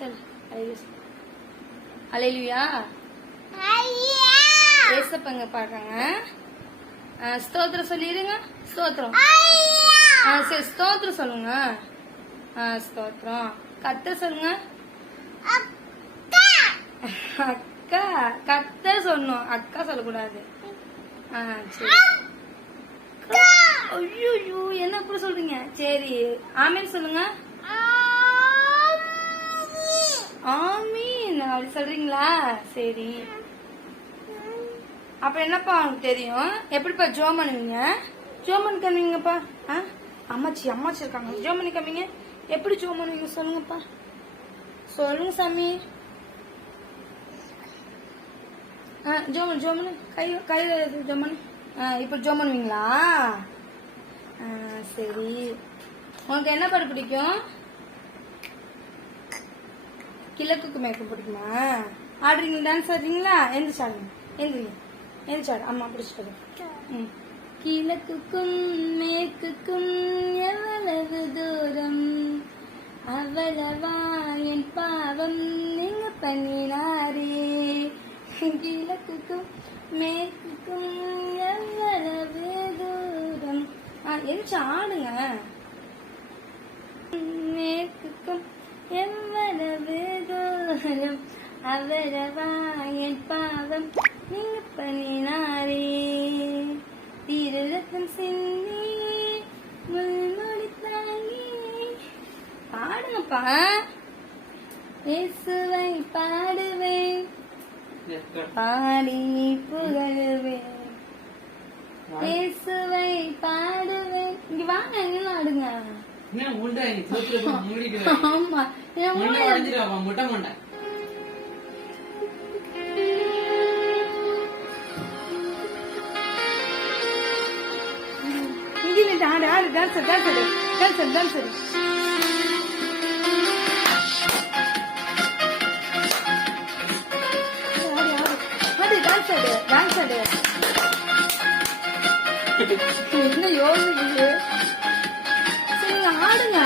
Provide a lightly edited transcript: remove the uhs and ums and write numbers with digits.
சரி அல்லேலூயா. ஏசப்பங்க பாருங்க. ஸ்தோத்திரம் சொல்லிடுங்க. ஸ்தோத்திரம். சரி ஸ்தோத்திரம் சொல்லுங்க. ஸ்தோத்திரம். கர்த்தர் சொல்லுங்க. அக்கா கர்த்தர் சொல்லணும், அக்கா சொல்லக்கூடாது. சரி. ஐயோ என்ன அப்படி சொல்றீங்க? சரி ஆமீன் சொல்லுங்க. ஆமீன் அப்படி சொல்றீங்களா? சரி. அப்ப என்னப்பா உங்களுக்கு தெரியும்? எப்படிப்பா ஜோம் பண்ணுவீங்க? ஜோம் பண்ணி காமிங்கப்பா. அம்மாச்சி இருக்காங்க. ஜோம் பண்ணி காமிங்க. எப்படி ஜோம் பண்ணுவீங்க சொல்லுங்கப்பா. சொல்லுங்க சாமி. ஜோமன் கையில ஜோமன். இப்ப ஜோம் பண்ணுவீங்களா? சரி. உங்களுக்கு என்ன பாட்டு பிடிக்கும்? கிழக்குக்கு மேற்கு பிடிக்குமா? ஆடுறீங்களா? டான்ஸ் ஆடுறீங்களா? எந்திரிச்சாடு அம்மா பிடிச்சிட்டு. கிழக்குக்கும் மேற்குக்கும் எவ்வளவு தூரம், அவ்வளவா என் பாவம் நீங்க பண்ணினாரே. கிழக்குக்கும் மேற்குக்கும் எவ்வளவு தூரம். எந்திரிச்சு ஆடுங்க. மேற்குக்கும் எவ்வளவு தூரம், அவ்வளவா என் பாவம் நீங்க பண்ணினாரே. தீரத்தம் சிந்தி முள்மொழி தாங்கி. பாடுங்கப்பா. இயேசுவை பாடுவேன், பாடி புகழுவேன். இயேசுவை பாடுவேன். இங்க வாங்க, என்ன ஆடுங்க. ஆமா ஆடு ஆடு டான்ஸ் டான்ஸ் டான்ஸ் டான்ஸ். என்ன யோசிச்சு ஆடுங்க.